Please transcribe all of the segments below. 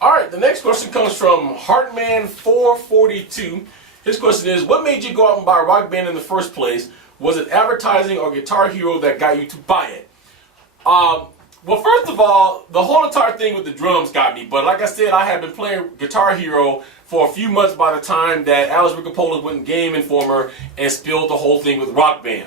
All right, the next question comes from Heartman442. His question is, what made you go out and buy a Rock Band in the first place? Was it advertising or Guitar Hero that got you to buy it? Well, first of all, the whole entire thing with the drums got me. But like I said, I had been playing Guitar Hero for a few months by the time that Alex Ricopola went in Game Informer and spilled the whole thing with Rock Band.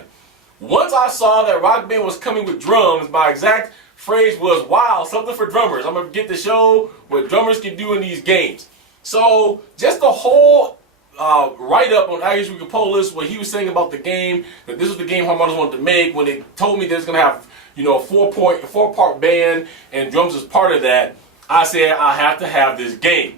Once I saw that Rock Band was coming with drums, my exact phrase was, wow, something for drummers. I'm going to get to show what drummers can do in these games. So just the whole write-up on Alex Ricopola, what he was saying about the game, that this was the game Harmonix wanted to make, when they told me there's going to have, you know, a four-part band and drums as part of that, I said I have to have this game.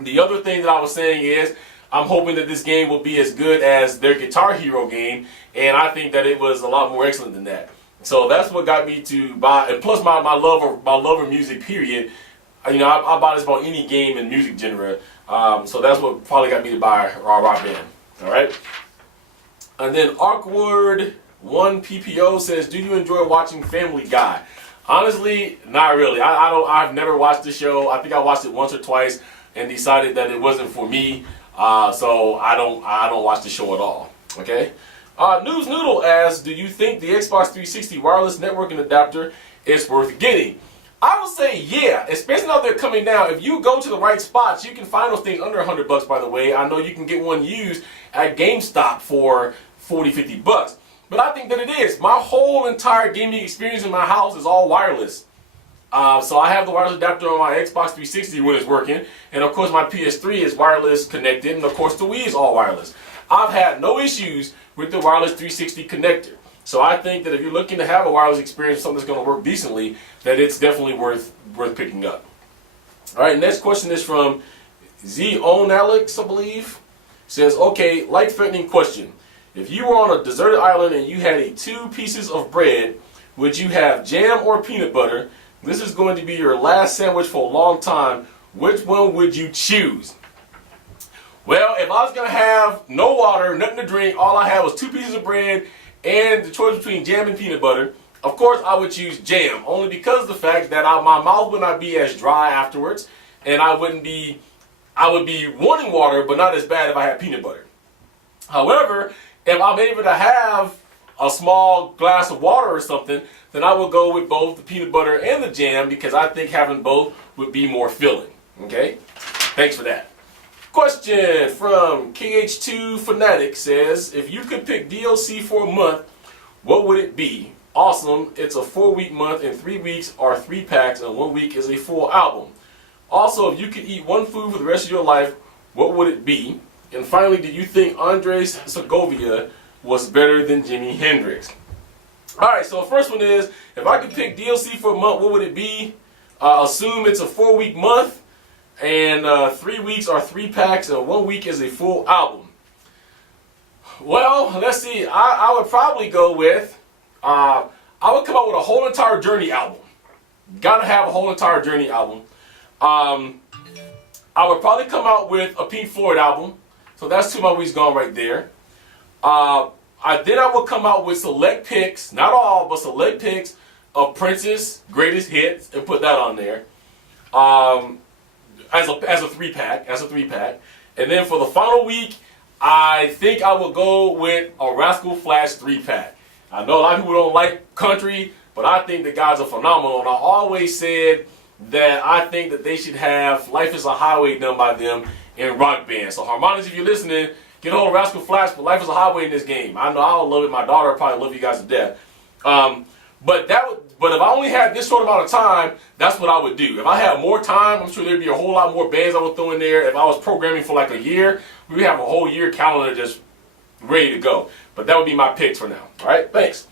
The other thing that I was saying is, I'm hoping that this game will be as good as their Guitar Hero game, and I think that it was a lot more excellent than that. So that's what got me to buy, and plus my love of music, period. You know, I buy this about any game in music genre, so that's what probably got me to buy Rock Band. All right. And then Awkward1PPO says, do you enjoy watching Family Guy? Honestly, not really. I've never watched the show. I think I watched it once or twice and decided that it wasn't for me. So I don't watch the show at all. Okay. NoobsNoodle asks, do you think the Xbox 360 wireless networking adapter is worth getting? I would say yeah, especially now they're coming down. If you go to the right spots, you can find those things under $100, by the way. I know you can get one used at GameStop for $40, $50. But I think that it is. My whole entire gaming experience in my house is all wireless. So I have the wireless adapter on my Xbox 360 when it's working. And of course my PS3 is wireless connected. And of course the Wii is all wireless. I've had no issues with the wireless 360 connector. So I think that if you're looking to have a wireless experience, something that's going to work decently, that it's definitely worth picking up. All right, next question is from xiOwnalix, I believe. Says, okay, life-threatening question. If you were on a deserted island and you had 2 pieces of bread, would you have jam or peanut butter? This is going to be your last sandwich for a long time. Which one would you choose? Well, if I was going to have no water, nothing to drink, all I had was 2 pieces of bread and the choice between jam and peanut butter, of course I would choose jam, only because of the fact that my mouth would not be as dry afterwards, and I would be wanting water, but not as bad if I had peanut butter. However, if I'm able to have a small glass of water or something, then I will go with both the peanut butter and the jam, because I think having both would be more filling. Okay? Thanks for that. Question from KH2 Fanatic says, if you could pick DLC for a month, what would it be? Awesome, it's a 4-week month and 3 weeks are 3 packs and 1 week is a full album. Also, if you could eat one food for the rest of your life, what would it be? And finally, do you think Andres Segovia was better than Jimi Hendrix? Alright, so the first one is, if I could pick DLC for a month, what would it be? Assume it's a 4-week month, and 3 weeks are 3 packs, and 1 week is a full album. Well, let's see. I would probably go with, I would come out with a whole entire Journey album. Gotta have a whole entire Journey album. I would probably come out with a Pink Floyd album. So that's 2 of my weeks gone right there. Then I would come out with select picks, not all, but select picks of Prince's greatest hits and put that on there. As a 3-pack, and then for the final week, I think I will go with a Rascal Flatts 3-pack. I know a lot of people don't like country, but I think the guys are phenomenal, and I always said that I think that they should have Life is a Highway done by them in Rock Band. So Harmonix, if you're listening, get a hold of Rascal Flatts, but Life is a Highway in this game. I know I'll love it. My daughter will probably love you guys to death. But if I only had this short amount of time, that's what I would do. If I had more time, I'm sure there'd be a whole lot more bands I would throw in there. If I was programming for like a year, we would have a whole year calendar just ready to go. But that would be my picks for now. All right, thanks.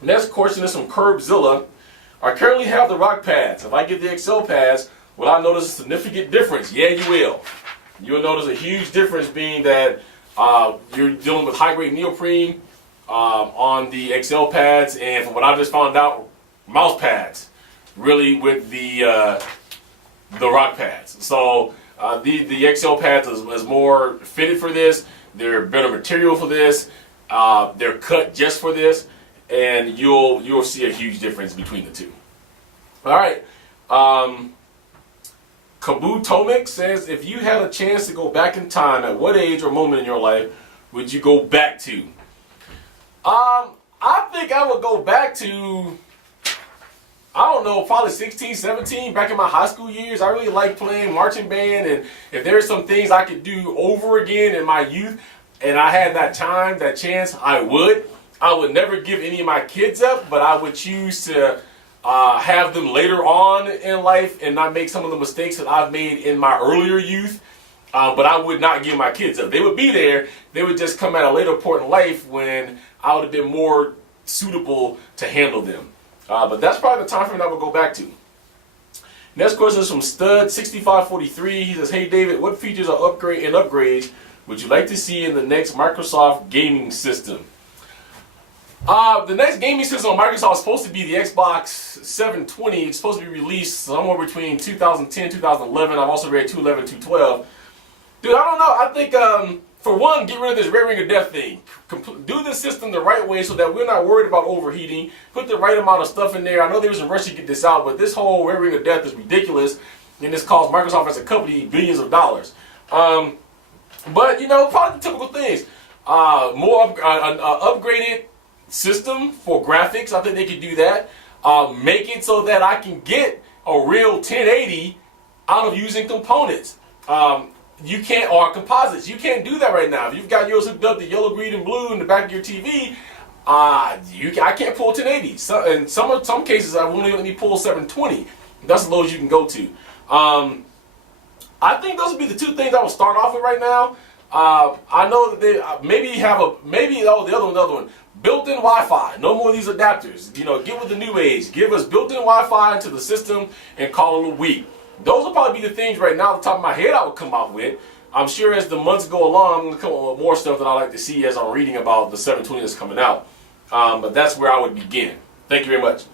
Next question is from Curbzilla. I currently have the rock pads. If I get the XL pads, will I notice a significant difference? Yeah, you will. You'll notice a huge difference, being that you're dealing with high-grade neoprene on the XL pads, and from what I just found out, mouse pads, really, with the rock pads. So the XL pads is more fitted for this. They're better material for this. They're cut just for this, and you'll see a huge difference between the two. All right. Kabutomic says, if you had a chance to go back in time, at what age or moment in your life would you go back to? I think I would go back to, I don't know, probably 16, 17, back in my high school years. I really liked playing marching band, and if there's some things I could do over again in my youth, and I had that time, that chance, I would. I would never give any of my kids up, but I would choose to have them later on in life and not make some of the mistakes that I've made in my earlier youth. But I would not give my kids up. They would be there. They would just come at a later point in life when I would have been more suitable to handle them. But that's probably the time frame I would go back to. Next question is from Stud6543. He says, hey David, what features or upgrades would you like to see in the next Microsoft gaming system? The next gaming system on Microsoft is supposed to be the Xbox 720. It's supposed to be released somewhere between 2010, 2011. I've also read 211, 212. Dude, I don't know. I think, for one, get rid of this red ring of death thing. Do the system the right way so that we're not worried about overheating. Put the right amount of stuff in there. I know there was a rush to get this out, but this whole red ring of death is ridiculous, and this costs Microsoft as a company billions of dollars. But, you know, probably the typical things. More upgraded system for graphics. I think they could do that. Make it so that I can get a real 1080 out of using components. You can't, or composites. You can't do that right now. If you've got yours hooked up to yellow, green, and blue in the back of your TV, I can't pull 1080. So, in some cases, I won't even let me pull 720. That's as low as you can go to. I think those would be the two things I would start off with right now. I know that they the other one. Built-in Wi-Fi. No more of these adapters. You know, get with the new age. Give us built-in Wi-Fi into the system and call it a week. Those will probably be the things right now, off the top of my head, I would come up with. I'm sure as the months go along, I'm going to come up with more stuff that I like to see as I'm reading about the 720 that's coming out. But that's where I would begin. Thank you very much.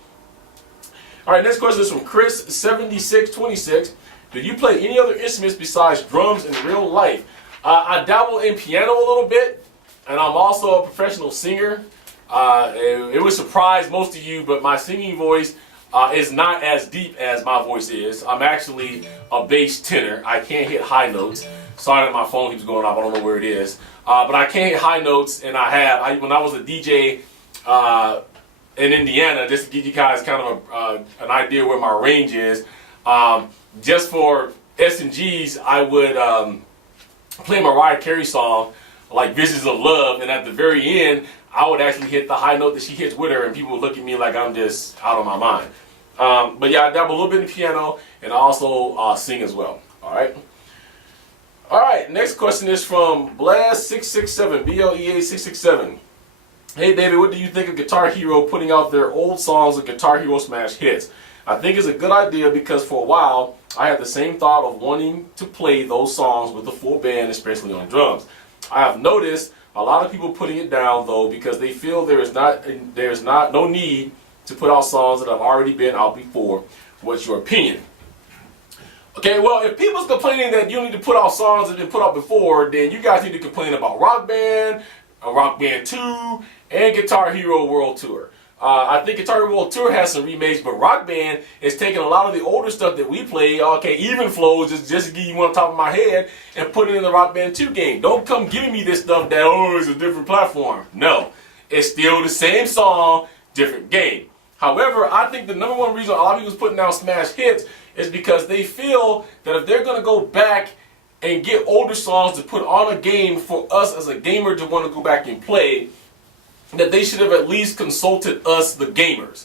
All right, next question is from Chris7626. Do you play any other instruments besides drums in real life? I dabble in piano a little bit, and I'm also a professional singer. It would surprise most of you, but my singing voice is not as deep as my voice is. I'm actually a bass tenor. I can't hit high notes. Sorry that my phone keeps going off. I don't know where it is. But I can't hit high notes, and when I was a DJ in Indiana, just to give you guys kind of an idea where my range is, just for S&Gs, I would play a Mariah Carey song like Visions of Love, and at the very end, I would actually hit the high note that she hits with her, and people would look at me like I'm just out of my mind. But yeah, I dabble a little bit in piano, and I also sing as well. All right, next question is from Blaz667, BLEA667. Hey David, what do you think of Guitar Hero putting out their old songs of Guitar Hero Smash hits? I think it's a good idea because for a while, I had the same thought of wanting to play those songs with the full band, especially on drums. I have noticed a lot of people putting it down though because they feel there's no need to put out songs that have already been out before. What's your opinion? Okay, well, if people's complaining that you need to put out songs that have been put out before, then you guys need to complain about Rock Band, Rock Band 2, and Guitar Hero World Tour. I think Guitar Hero World Tour has some remakes, but Rock Band is taking a lot of the older stuff that we play, okay, Even Flows, just to give you one on top of my head, and put it in the Rock Band 2 game. Don't come giving me this stuff that, oh, it's a different platform. No, it's still the same song, different game. However, I think the number one reason a lot of people are putting out smash hits is because they feel that if they're going to go back and get older songs to put on a game for us as a gamer to want to go back and play, that they should have at least consulted us, the gamers.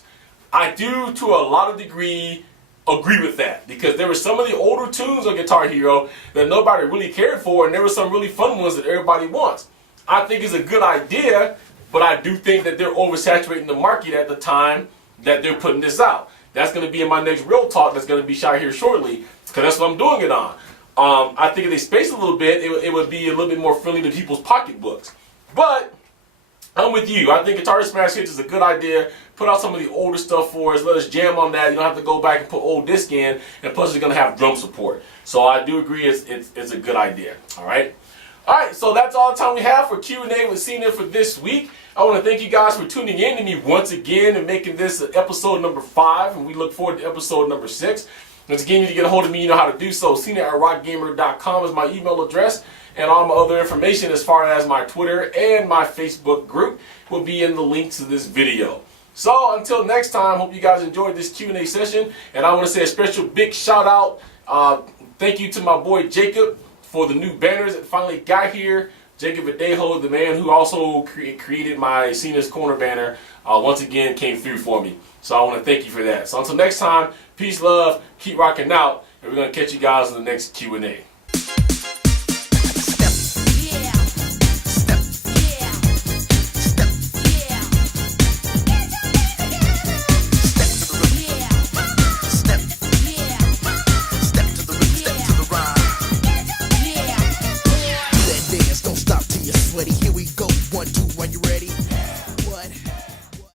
I do, to a lot of degree, agree with that, because there were some of the older tunes on Guitar Hero that nobody really cared for, and there were some really fun ones that everybody wants. I think it's a good idea, but I do think that they're oversaturating the market at the time that they're putting this out. That's going to be in my next Real Talk that's going to be shot here shortly, because that's what I'm doing it on. I think if they space a little bit, it would be a little bit more friendly to people's pocketbooks. But I'm with you. I think Guitar Smash Hits is a good idea. Put out some of the older stuff for us. Let us jam on that. You don't have to go back and put old disc in. And plus, it's going to have drum support. So I do agree it's a good idea. All right. So that's all the time we have for Q&A with Cena for this week. I want to thank you guys for tuning in to me once again and making this episode number 5. And we look forward to episode number 6. Once again, you need to get a hold of me, you know how to do so. Cena@rockgamer.com is my email address, and all my other information as far as my Twitter and my Facebook group will be in the links to this video. So until next time, hope you guys enjoyed this Q&A session, and I want to say a special big shout out. Thank you to my boy Jacob for the new banners that finally got here. Jacob Adejo, the man who also created my CenasCorner banner, once again came through for me. So I want to thank you for that. So until next time, peace, love, keep rocking out, and we're going to catch you guys in the next Q&A.